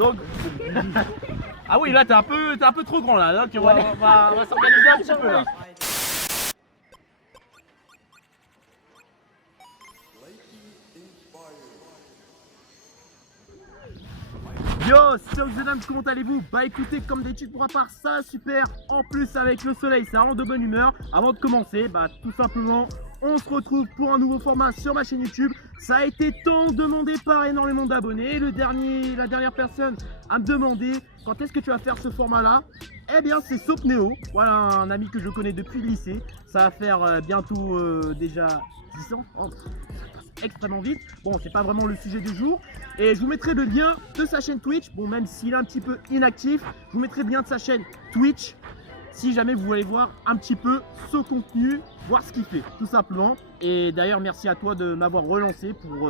Donc. Ah oui, là t'es un peu trop grand là. Donc on va s'organiser un petit peu là. Yo, salut les dames, comment allez-vous? Bah écoutez, comme d'habitude pour ma part, ça super. En plus avec le soleil, ça rend de bonne humeur. Avant de commencer, bah tout simplement, on se retrouve pour un nouveau format sur ma chaîne YouTube. Ça a été tant demandé par énormément d'abonnés. La dernière personne à me demander quand est-ce que tu vas faire ce format-là. Eh bien, c'est Sopnéo. Voilà, un ami que je connais depuis le lycée. Ça va faire bientôt déjà 10 ans. Oh, extrêmement vite. Bon, c'est pas vraiment le sujet du jour. Et je vous mettrai le lien de sa chaîne Twitch. Bon, même s'il est un petit peu inactif, je vous mettrai le lien de sa chaîne Twitch. Si jamais vous voulez voir un petit peu ce contenu, voir ce qu'il fait, tout simplement. Et d'ailleurs, merci à toi de m'avoir relancé pour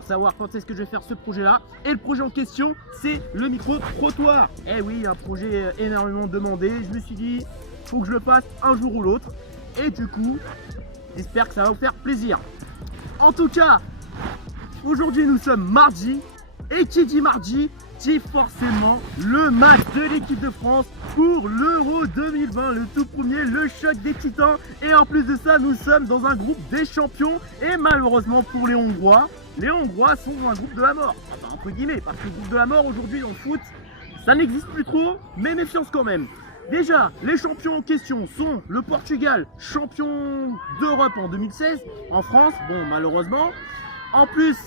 savoir quand est-ce que je vais faire ce projet-là. Et le projet en question, c'est le micro-trottoir. Eh oui, un projet énormément demandé. Je me suis dit, faut que je le fasse un jour ou l'autre. Et du coup, j'espère que ça va vous faire plaisir. En tout cas, aujourd'hui nous sommes mardi. Et qui dit mardi, dit forcément le match de l'équipe de France pour l'Euro 2020, le tout premier, le choc des titans. Et en plus de ça, nous sommes dans un groupe des champions. Et malheureusement pour les Hongrois sont un groupe de la mort. Enfin, entre guillemets, parce que le groupe de la mort aujourd'hui dans le foot, ça n'existe plus trop, mais méfiance quand même. Déjà, les champions en question sont le Portugal, champion d'Europe en 2016, en France, bon malheureusement. En plus,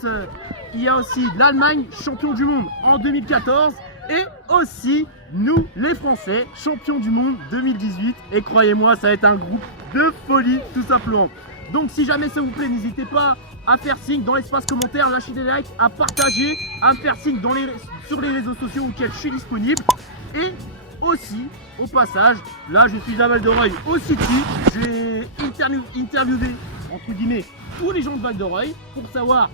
il y a aussi l'Allemagne, champion du monde en 2014. Et aussi, nous, les Français, champions du monde 2018. Et croyez-moi, ça va être un groupe de folie, tout simplement. Donc si jamais ça vous plaît, n'hésitez pas à faire signe dans l'espace commentaire, lâcher des likes, à partager, à me faire signe sur les réseaux sociaux auxquels je suis disponible. Et aussi, au passage, là je suis à Val-de-Reuil au City. J'ai interviewé, entre guillemets, tous les gens de Val-de-Reuil pour savoir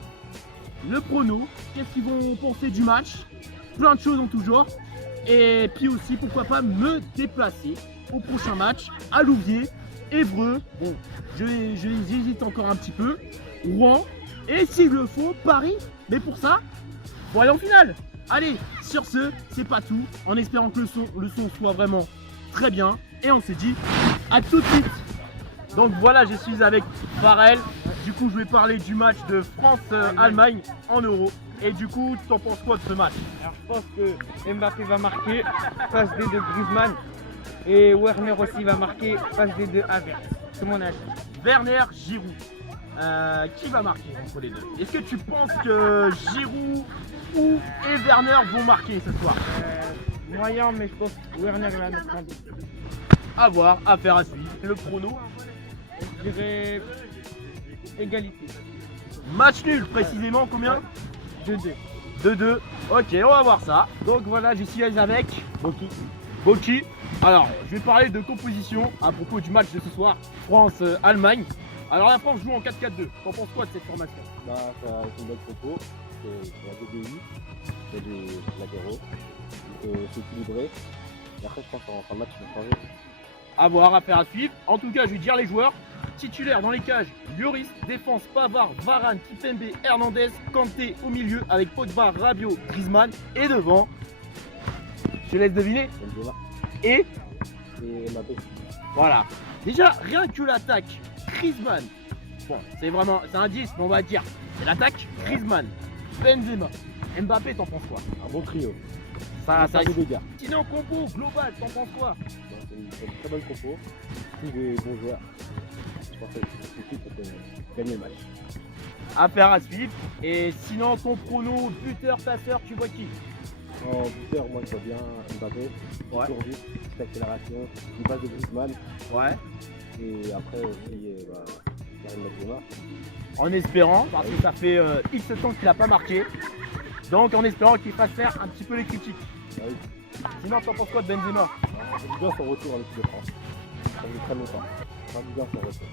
le prono, qu'est-ce qu'ils vont penser du match, plein de choses en tout genre. Et puis aussi, pourquoi pas me déplacer au prochain match à Louviers, Évreux, bon, j'hésite encore un petit peu, Rouen, et s'il le faut, Paris. Mais pour ça, faut aller en finale. Allez, sur ce, c'est pas tout, en espérant que le son soit vraiment très bien. Et on s'est dit, à tout de suite. Donc voilà, je suis avec Farel. Du coup, je vais parler du match de France-Allemagne en Euro. Et du coup, tu en penses quoi de ce match? Alors, je pense que Mbappé va marquer, passe D de Griezmann. Et Werner aussi va marquer, passe D de Havertz. C'est mon avis. Werner, Giroud. Qui va marquer entre les deux? Est-ce que tu penses que Giroud et Werner vont marquer ce soir? Moyen, mais je pense que Werner va mettre un but. À voir, affaire à suivre. Le prono? Je dirais égalité. Match nul, précisément combien? 2-2. 2-2. Ok, on va voir ça. Donc voilà, je suis avec Boki. Alors, je vais parler de composition à propos du match de ce soir, France-Allemagne. Alors la France joue en 4-4-2. T'en penses quoi de cette formation? Bah, c'est une belle compo. C'est la DDI, c'est des latéraux. C'est équilibré. Et après, je pense qu'en fin de match, ils vont changer. À voir, affaire à suivre. En tout cas, je vais dire les joueurs. Titulaires dans les cages, Lloris, défense, Pavard, Varane, Kimpembe, Hernandez, Kanté au milieu avec Pogba, Rabiot, Griezmann. Et devant, je te laisse deviner. Benzema Et Mbappé. voilà. Déjà, rien que l'attaque, Griezmann. Bon, c'est un 10, mais on va dire. C'est l'attaque, Griezmann, Benzema, Mbappé, t'en penses quoi? Un bon trio. Ça des dégâts. Sinon, compo global, t'en penses quoi? C'est une très bonne compo. Tous des bons joueurs. Je pense que cette équipe peut gagner le match. Affaire à suivre. Et sinon, ton prono, buteur, passeur, tu vois qui? En buteur, moi je vois bien Mbappé. Ouais. Toujours vite, petite accélération, une passe de Griezmann. Ouais. Et après aussi, Karim Benzema. En espérant, parce que ça fait X temps qu'il n'a pas marqué. Donc en espérant qu'il fasse faire un petit peu les critiques. Ah oui. Sinon, t'en penses quoi de Benzema? J'aime bien son retour en équipe de France. Ça fait très longtemps. J'aime bien son retour.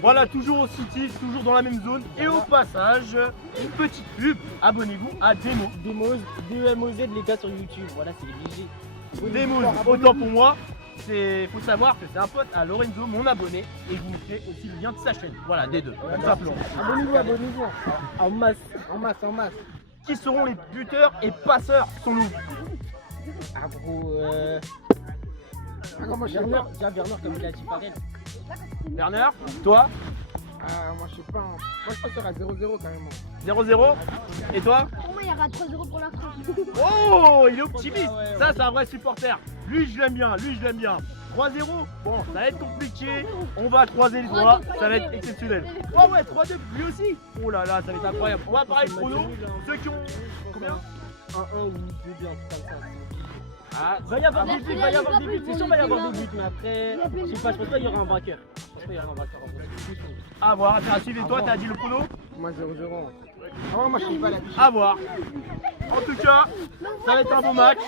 Voilà, toujours au City, toujours dans la même zone. Et au passage, une petite pub. Abonnez-vous à Demo. Demoz, DEMOZ les gars sur YouTube, voilà c'est les VG. Demo, autant pour moi. Faut savoir que c'est un pote à Lorenzo, mon abonné. Et je vous mettrai aussi le lien de sa chaîne. Voilà, des deux, tout simplement. Abonnez-vous. En masse. qui seront les buteurs et passeurs selon vous? Ah gros, Werner, déjà Werner comme il a dit pareil. Werner, toi? Moi je sais pas, moi je pense qu'il y aura 0-0 quand même. 0-0. Et toi? Pour moi, il y aura 3-0 pour la France. Oh, il est optimiste. Ouais. Ça, c'est un vrai supporter. Lui, je l'aime bien. 3-0. Bon, ça va être compliqué. On va croiser les doigts. Ça va être exceptionnel. Oh ouais, 3-2. Lui aussi. Oh là là, ça va être incroyable. On va parler de pronos. Ceux qui ont. Combien? 1-1 ou 2-2, un truc comme ça. Ah, Va y avoir des buts, va y avoir des buts, c'est sûr va y avoir Il y a des buts, mais après, je sais pas, je pense pas qu'il y aura un vainqueur. Je pense pas qu'il y aura un vainqueur. à voir. Affaire à suivre. Et toi, t'as dit le prono? Moi 0-0. Ah, moi je suis pas là. À voir. En tout cas, ça va être un beau match.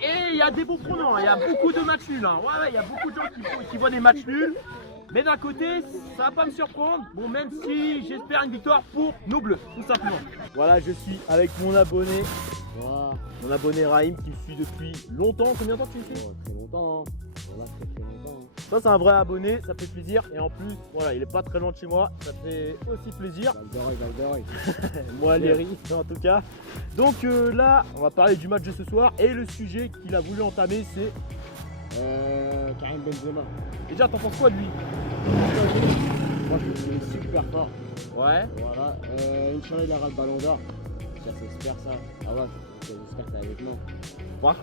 Et il y a des beaux pronos, hein. Il y a beaucoup de matchs nuls. Hein. Ouais, il y a beaucoup de gens qui voient des matchs nuls. Mais d'un côté, ça va pas me surprendre. Bon, même si j'espère une victoire pour nos bleus, tout simplement. Voilà, je suis avec mon abonné. Voilà. Mon abonné Raïm qui me suit depuis longtemps. Combien de temps tu me suis? Très longtemps. Hein. Voilà, très longtemps. Hein. Ça, c'est un vrai abonné, ça fait plaisir. Et en plus, voilà, il est pas très loin de chez moi. Ça fait aussi plaisir. Val Moi, Léry, en tout cas. Donc là, on va parler du match de ce soir. Et le sujet qu'il a voulu entamer, c'est. Karim Benzema. Déjà, t'en penses quoi de lui? Moi je le trouve super fort. Ouais. Voilà. Inch'Allah il aura le ballon d'or. Ça j'espère ça. Ah ouais, j'espère que t'es avec moi.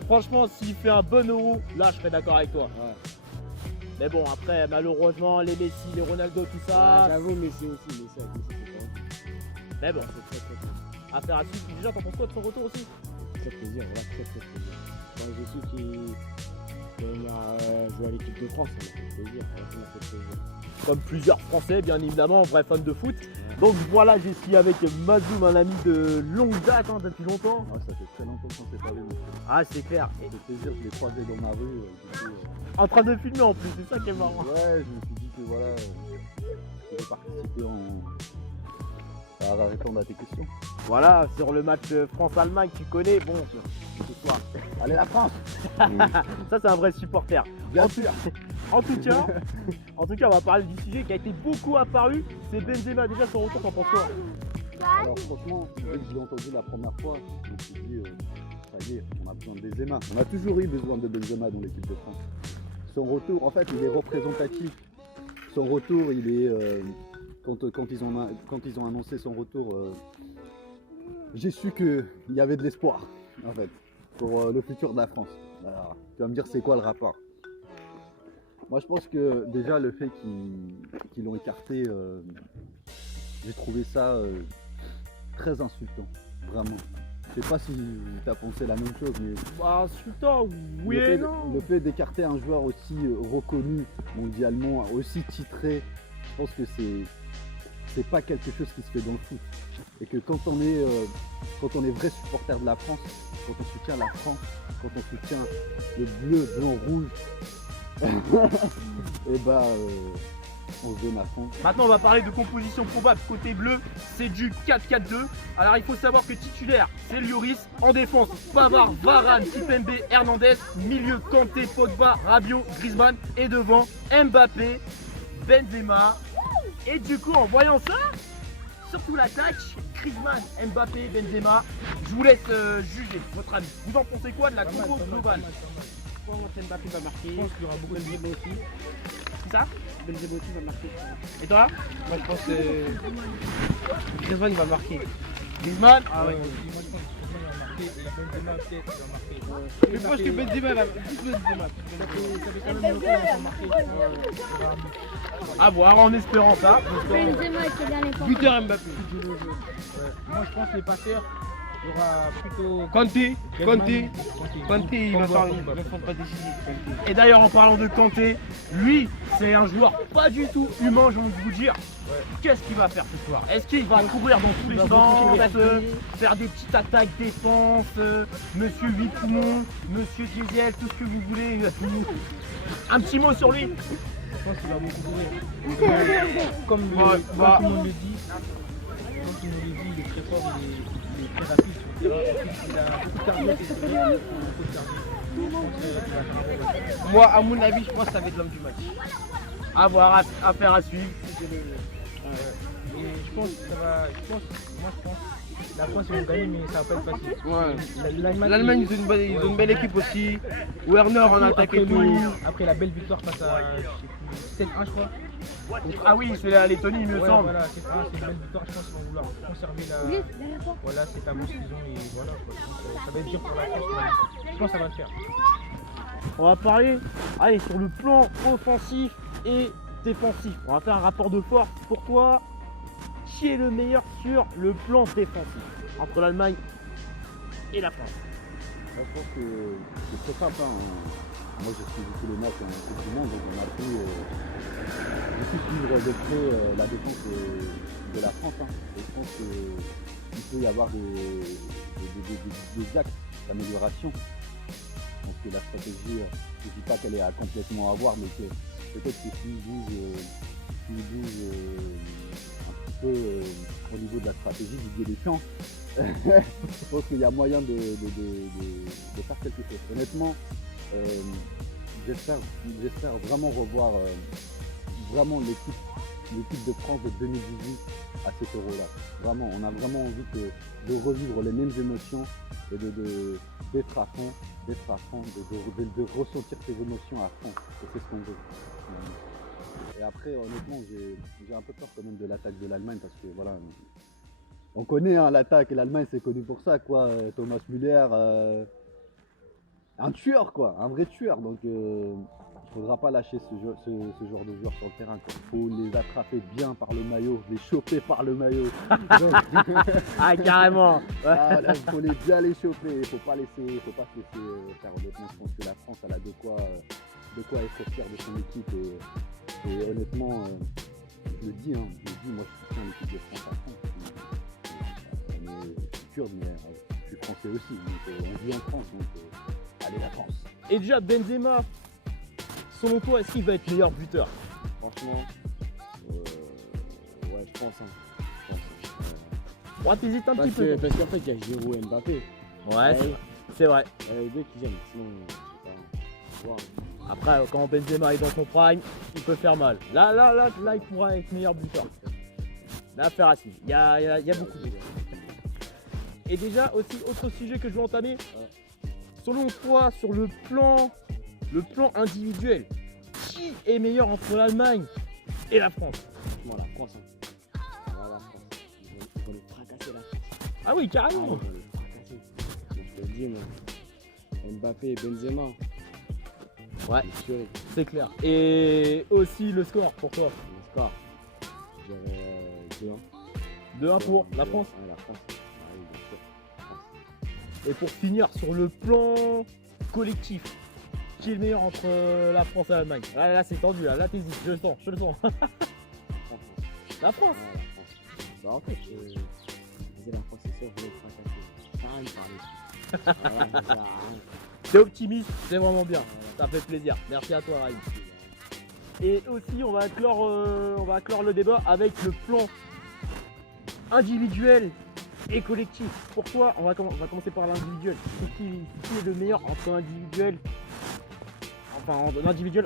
Franchement, s'il fait un bon euro, là, je serais d'accord avec toi. Ouais. Mais bon, après, malheureusement, les Messi, les Ronaldo, tout ça. Ouais, j'avoue, Messi aussi, Messi avec Messi c'est pas. Mais bon, C'est très très plaisir. affaire à suivre. Déjà, t'en penses quoi de son retour aussi? Très plaisir, voilà, très plaisir. Quand j'ai su qu'il jouer à l'équipe de France, ça m'a fait plaisir. Ouais, ça m'a fait plaisir. Comme plusieurs Français, bien évidemment, vrais fans de foot. Donc voilà, je suis avec Mazoum, un ami de longue date, hein, depuis longtemps. Ouais, ça fait très longtemps qu'on s'est pas vu. Ah, c'est clair. Ça fait plaisir, je l'ai croisé dans ma rue. En train de filmer en plus, c'est ça qui est marrant. Ouais, je me suis dit que voilà, je vais participer à répondre à tes questions. Voilà, sur le match France-Allemagne, tu connais. Bon, ce soir. Allez la France. Ça, c'est un vrai supporter. Bien sûr. En tout cas, on va parler du sujet qui a été beaucoup apparu. C'est Benzema. Déjà, son retour, t'en penses quoi? Alors franchement, dès que je l'ai entendu la première fois, je me suis dit, ça y est, on a besoin de Benzema. On a toujours eu besoin de Benzema dans l'équipe de France. Son retour, en fait, il est représentatif. Son retour, il est... quand ils ont annoncé son retour, j'ai su qu'il y avait de l'espoir, en fait, pour le futur de la France. Alors, tu vas me dire, c'est quoi le rapport? Moi, je pense que déjà, le fait qu'ils l'ont écarté, j'ai trouvé ça très insultant, vraiment. Je sais pas si tu as pensé la même chose, mais Bah, insultant, oui et non. le fait d'écarter un joueur aussi reconnu mondialement, aussi titré, je pense que c'est pas quelque chose qui se fait dans le foot. Et que quand on est vrai supporter de la France, quand on soutient la France, quand on soutient le bleu, blanc, rouge, et bah on se donne à fond. Maintenant, on va parler de composition probable. Côté bleu, c'est du 4-4-2. Alors, il faut savoir que titulaire, c'est Lloris. En défense, Pavard, Varane, Kipembe, Hernandez. Milieu, Kanté, Pogba, Rabiot, Griezmann. Et devant, Mbappé, Benzema. Et du coup, en voyant ça, surtout l'attaque, Griezmann, Mbappé, Benzema. Je vous laisse juger votre avis. Vous en pensez quoi de la compo globale? Je pense que Mbappé va marquer. Je pense qu'il y aura beaucoup de Benzema aussi. C'est ça? Benzema aussi va marquer. Et toi? Moi je pense que Griezmann va marquer. Griezmann? Ah ouais. Moi je pense que Griezmann va marquer et Benzema peut-être va marquer. Je pense que Benzema va plus Benzema. Ça fait quand même longtemps qu'il va marquer. À voir, en espérant ça. Benzema qui est dans les portes. Buteur Mbappé. Moi je pense que les passeurs, il y aura plutôt. Kanté, Kanté, Kanté. Kanté, il va Pogba, faire Pogba. il va pas décider. Et d'ailleurs, en parlant de Kanté, lui, c'est un joueur pas du tout humain, j'ai envie de vous dire. Qu'est-ce qu'il va faire ce soir? Est-ce qu'il va courir dans tous les sens, faire des petites attaques défense, Monsieur 8 poumons, Monsieur Diesel, tout ce que vous voulez? Un petit mot sur lui. Je pense qu'il va beaucoup courir. Comme tout le monde le dit, il est très fort, il est très rapide sur le terrain. Il a beaucoup de cardio, c'est vrai. Beaucoup de cardio. Moi, à mon avis, je pense que ça va être l'homme du match. À voir, affaire à suivre. Et je pense que ça va. Moi je pense La France ils vont gagner, mais ça va pas être facile. Ouais. L'Allemagne, Ils ont une belle équipe aussi. Werner en attaque et tout. après la belle victoire face à 7-1, je crois. Ah oui, c'est la Lettonie, il me Ouais, semble. voilà, c'est une belle victoire. Je pense qu'ils vont vouloir conserver Oui, derrière toi. voilà, cette avance qu'ils ont et voilà. Quoi. Donc, ça va être dur pour la France, mais je pense que ça va le faire. On va parler, allez, sur le plan offensif et défensif. On va faire un rapport de force. Pour toi, qui est le meilleur sur le plan défensif entre l'Allemagne et la France? Moi, je pense que c'est très simple. Hein. Moi, j'ai suivi tous les matchs en Coupe du Monde, donc on a pu suivre de près la défense de la France. Hein. Et je pense qu'il peut y avoir des axes d'amélioration. Je pense que la stratégie, je ne dis pas qu'elle est à complètement avoir, mais que peut-être que s'il bouge un petit peu au niveau de la stratégie, Didier Deschamps, je pense qu'il y a moyen de faire quelque chose. Honnêtement, j'espère vraiment revoir vraiment l'équipe de France de 2018 à cet Euro-là. Vraiment, on a vraiment envie de revivre les mêmes émotions et d'être à fond, de ressentir ces émotions à fond. Et c'est ce qu'on veut. Et après, honnêtement, j'ai un peu peur quand même de l'attaque de l'Allemagne parce que voilà, on connaît hein, l'attaque et l'Allemagne c'est connu pour ça quoi. Thomas Müller, un tueur quoi, un vrai tueur. Donc il faudra pas lâcher ce genre de joueurs sur le terrain. Il faut les attraper bien par le maillot, les choper par le maillot. Ah carrément. Il faut bien les choper. Il faut pas se laisser faire. Honnêtement, je pense que la France elle a de quoi être fière de son équipe et honnêtement, je le dis, moi je soutiens l'équipe de France à fond. On est kurde, mais je suis français aussi, donc on vit en France, donc allez la France. Et déjà Benzema, selon toi, est-ce qu'il va être meilleur buteur? Franchement, ouais, je pense. Ouais, t'hésites un petit peu. Parce qu'en fait, il y a Giroud et Mbappé. Ouais, c'est vrai. Il y a les deux qui viennent, sinon, je sais pas. Voir. Après, quand Benzema est dans son prime, il peut faire mal. Là, il pourra être meilleur buteur. Là, affaire à suivre. Il y a beaucoup de. Et déjà, aussi, autre sujet que je veux entamer. Selon toi, sur le plan individuel, qui est meilleur entre l'Allemagne et la France? Franchement, la France. Voilà, la France. Ils vont les fracasser, la France. Ah oui, carrément. Ils vont les fracasser. Je te le dis, moi. Mbappé et Benzema. Ouais, c'est clair. Et aussi le score pour toi? Le score, je dirais 2-1. 2-1 pour la France. Ouais, la France. Ouais, bien sûr. Et pour finir, sur le plan collectif, qui est le meilleur entre la France et l'Allemagne? Là c'est tendu, là t'hésites, je le sens. La France. Ouais, la France. Bah, en fait, je disais la France, c'est sûr, je vais les fracasser. Ça rien de parler. Voilà, ça sert à rien. T'es optimiste, c'est vraiment bien. Ça fait plaisir. Merci à toi, Raïm. Et aussi, on va clore le débat avec le plan individuel et collectif. Pour toi, on va commencer par l'individuel. Qui est le meilleur entre l'individuel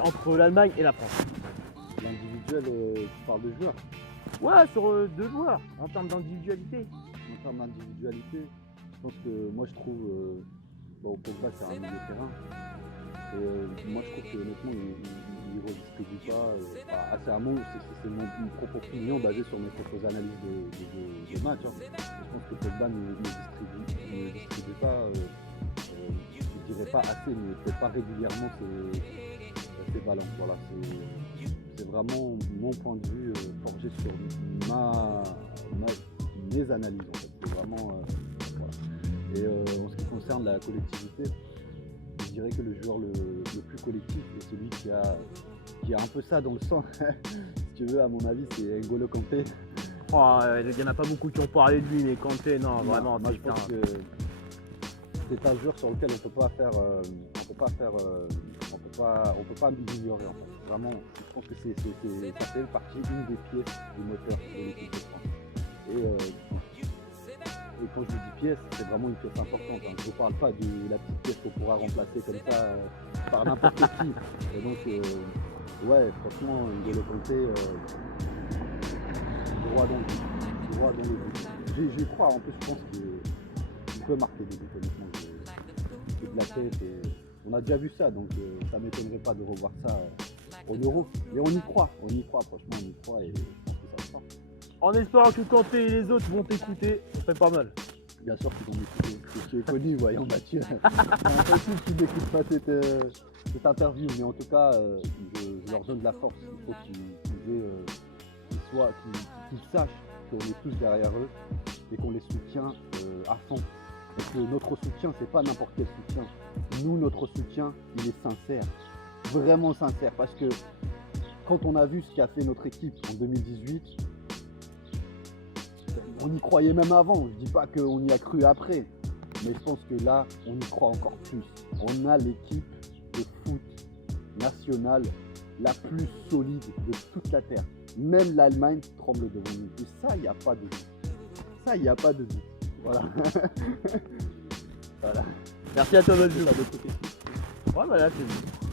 entre l'Allemagne et la France? L'individuel, tu parles de joueurs. Ouais, sur deux joueurs, en termes d'individualité. En termes d'individualité, je pense que moi je trouve Pogba c'est un milieu de terrain. Et moi je trouve qu'honnêtement il ne redistribue pas. C'est mon propre opinion basée sur mes propres analyses de match. Hein. Je pense que Pogba ne distribue pas, je dirais pas assez, mais peut-être pas régulièrement ses ballons. Voilà, c'est vraiment mon point de vue forgé sur mes analyses en fait. C'est vraiment voilà. Et en ce qui concerne la collectivité, je dirais que le joueur le plus collectif est celui qui a un peu ça dans le sang. Si tu veux, à mon avis, c'est N'Golo Kanté. Oh, il n'y en a pas beaucoup qui ont parlé de lui, mais Kanté, non, vraiment. Moi, je pense que c'est un joueur sur lequel on peut pas l'ignorer en fait. Vraiment, je pense que ça fait partie une des pièces du moteur de l'équipe de France. Et quand je dis pièce, c'est vraiment une pièce importante. Hein. Je ne parle pas de la petite pièce qu'on pourra remplacer comme ça par n'importe qui. Et donc, ouais, franchement, N'Golo Kanté, droit dans le but. j'y crois. En plus, je pense qu'il peut marquer des buts, honnêtement. C'est de la tête. Et on a déjà vu ça, donc ça ne m'étonnerait pas de revoir ça au Euro. Mais on y croit, franchement, on y croit et je pense que ça se fera. En espérant que Kanté et les autres vont t'écouter, ça serait pas mal. Bien sûr qu'ils vont m'écouter, parce que tu es connu, voyons Mathieu. C'est impossible qu'ils n'écoutent pas cette interview, mais en tout cas, je leur donne de la force. Il faut qu'ils sachent qu'on est tous derrière eux et qu'on les soutient à fond. Parce que notre soutien, c'est pas n'importe quel soutien. Nous, notre soutien, il est sincère, vraiment sincère, parce que quand on a vu ce qu'a fait notre équipe en 2018, on y croyait même avant. Je dis pas qu'on y a cru après, mais je pense que là, on y croit encore plus. On a l'équipe de foot nationale la plus solide de toute la terre. Même l'Allemagne tremble devant nous. Et ça, il n'y a pas de doute. Ça, il n'y a pas de doute. Voilà. Voilà. Merci à toi, Mathieu. Ça, de côté. Ouais, bah là, c'est bon.